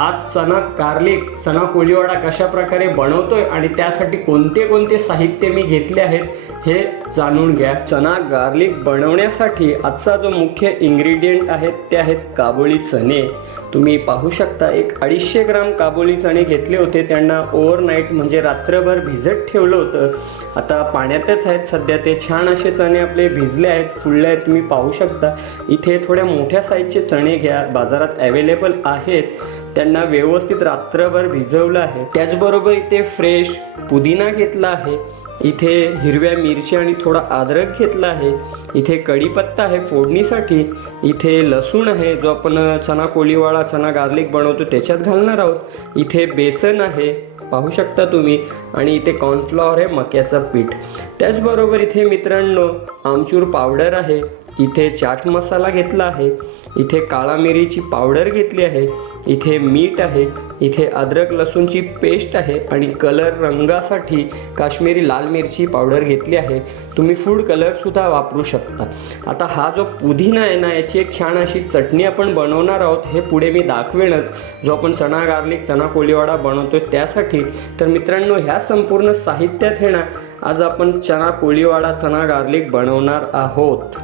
आज चना गार्लिक चना कोळीवाडा कशा प्रकारे बनवतोय आणि त्यासाठी कोणते कोणते साहित्य मी घेतले आहेत हे जाणून घ्या। चना गार्लिक बनवण्यासाठी आजचा जो मुख्य इन्ग्रेडियंट आहे ते आहेत काबुली चणे। तुम्ही पाहू शकता एक 250 ग्राम काबुली चणे घेतले होते, त्यांना ओव्हरनाईट म्हणजे रात्रभर भिजत ठेवलं होतं। आता पाण्यातच आहेत सध्या ते। छान असे चणे आपले भिजले आहेत, फुलले आहेत, तुम्ही पाहू शकता। इथे थोड्या मोठ्या साईजचे चणे घ्या, बाजारात अवेलेबल आहेत। त्यांना व्यवस्थित रात्रभर भिजवलं आहे। त्याचबरोबर इथे फ्रेश पुदिना घेतला आहे, इथे हिरव्या मिरच्या आणि थोडा अद्रक घेतला आहे, इथे कढीपत्ता आहे फोडणीसाठी, इथे लसूण आहे जो आपण चना कोळीवाडा चना गार्लिक बनवतो त्याच्यात घालणार आहोत, इथे बेसन आहे पाहू शकता तुम्ही, आणि इथे कॉर्नफ्लॉवर आहे मक्याचं पीठ। त्याचबरोबर इथे मित्रांनो आमचूर पावडर आहे, इथे चाट मसाला घेतला आहे, इथे काळा मिरीची पावडर घेतली आहे, इथे मीठ आहे, इथे अद्रक लसूणची पेस्ट आहे आणि कलर रंगासाठी काश्मीरी लाल मिरची पावडर घेतली आहे। तुम्ही फूड कलर सुद्धा वापरू शकता। आता हा जो पुदिना आहे ना, याची एक छान अशी चटणी आपण बनवणार आहोत, हे पुढे मी दाखवेनच, जो आपण चना गार्लिक चना कोळीवाडा बनवतोय त्यासाठी। तर मित्रांनो ह्या संपूर्ण साहित्यात आहे ना आज आपण चना कोळीवाडा चना गार्लिक बनवणार आहोत।